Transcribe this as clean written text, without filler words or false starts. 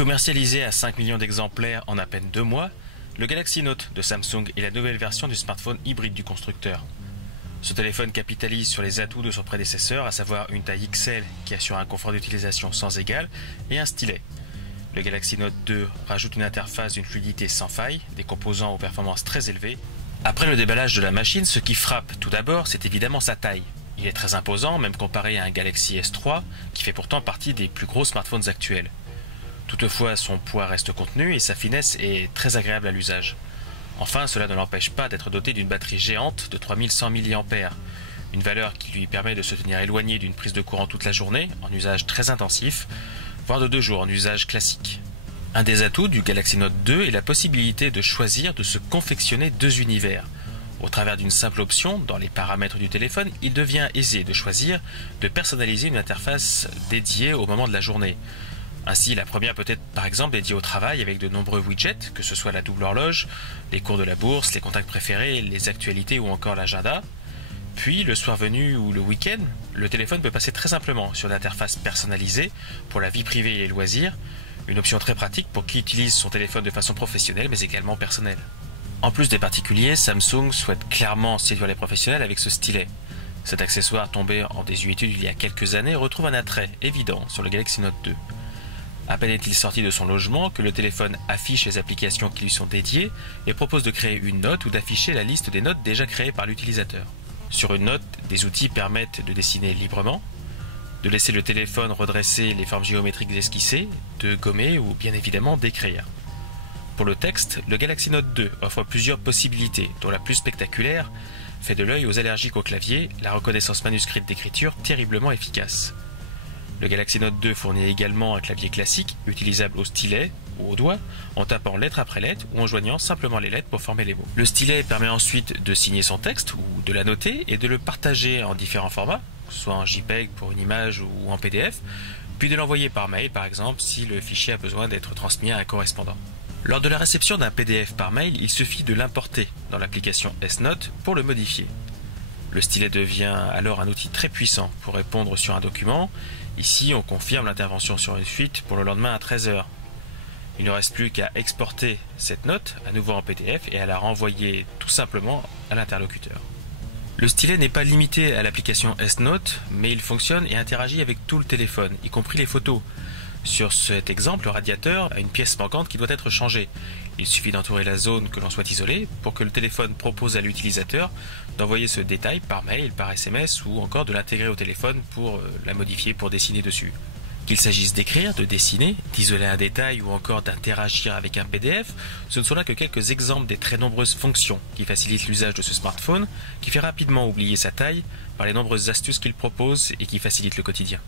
Commercialisé à 5 millions d'exemplaires en à peine 2 mois, le Galaxy Note de Samsung est la nouvelle version du smartphone hybride du constructeur. Ce téléphone capitalise sur les atouts de son prédécesseur, à savoir une taille XL qui assure un confort d'utilisation sans égal et un stylet. Le Galaxy Note 2 rajoute une interface d'une fluidité sans faille, des composants aux performances très élevées. Après le déballage de la machine, ce qui frappe tout d'abord, c'est évidemment sa taille. Il est très imposant, même comparé à un Galaxy S3, qui fait pourtant partie des plus gros smartphones actuels. Toutefois, son poids reste contenu et sa finesse est très agréable à l'usage. Enfin, cela ne l'empêche pas d'être doté d'une batterie géante de 3100 mAh, une valeur qui lui permet de se tenir éloigné d'une prise de courant toute la journée, en usage très intensif, voire de 2 jours en usage classique. Un des atouts du Galaxy Note 2 est la possibilité de choisir de se confectionner 2 univers. Au travers d'une simple option, dans les paramètres du téléphone, il devient aisé de choisir de personnaliser une interface dédiée au moment de la journée. Ainsi, la première peut être par exemple dédiée au travail avec de nombreux widgets, que ce soit la double horloge, les cours de la bourse, les contacts préférés, les actualités ou encore l'agenda. Puis, le soir venu ou le week-end, le téléphone peut passer très simplement sur une interface personnalisée pour la vie privée et les loisirs, une option très pratique pour qui utilise son téléphone de façon professionnelle mais également personnelle. En plus des particuliers, Samsung souhaite clairement séduire les professionnels avec ce stylet. Cet accessoire tombé en désuétude il y a quelques années retrouve un attrait évident sur le Galaxy Note 2. À peine est-il sorti de son logement que le téléphone affiche les applications qui lui sont dédiées et propose de créer une note ou d'afficher la liste des notes déjà créées par l'utilisateur. Sur une note, des outils permettent de dessiner librement, de laisser le téléphone redresser les formes géométriques esquissées, de gommer ou bien évidemment d'écrire. Pour le texte, le Galaxy Note 2 offre plusieurs possibilités, dont la plus spectaculaire fait de l'œil aux allergiques au clavier la reconnaissance manuscrite d'écriture terriblement efficace. Le Galaxy Note 2 fournit également un clavier classique, utilisable au stylet ou au doigt, en tapant lettre après lettre ou en joignant simplement les lettres pour former les mots. Le stylet permet ensuite de signer son texte ou de l'annoter et de le partager en différents formats, soit en JPEG pour une image ou en PDF, puis de l'envoyer par mail par exemple si le fichier a besoin d'être transmis à un correspondant. Lors de la réception d'un PDF par mail, il suffit de l'importer dans l'application S-Note pour le modifier. Le stylet devient alors un outil très puissant pour répondre sur un document. Ici, on confirme l'intervention sur une fuite pour le lendemain à 13 h. Il ne reste plus qu'à exporter cette note à nouveau en PDF et à la renvoyer tout simplement à l'interlocuteur. Le stylet n'est pas limité à l'application S-Note, mais il fonctionne et interagit avec tout le téléphone, y compris les photos. Sur cet exemple, le radiateur a une pièce manquante qui doit être changée. Il suffit d'entourer la zone que l'on souhaite isoler pour que le téléphone propose à l'utilisateur d'envoyer ce détail par mail, par SMS ou encore de l'intégrer au téléphone pour la modifier, pour dessiner dessus. Qu'il s'agisse d'écrire, de dessiner, d'isoler un détail ou encore d'interagir avec un PDF, ce ne sont là que quelques exemples des très nombreuses fonctions qui facilitent l'usage de ce smartphone, qui fait rapidement oublier sa taille par les nombreuses astuces qu'il propose et qui facilitent le quotidien.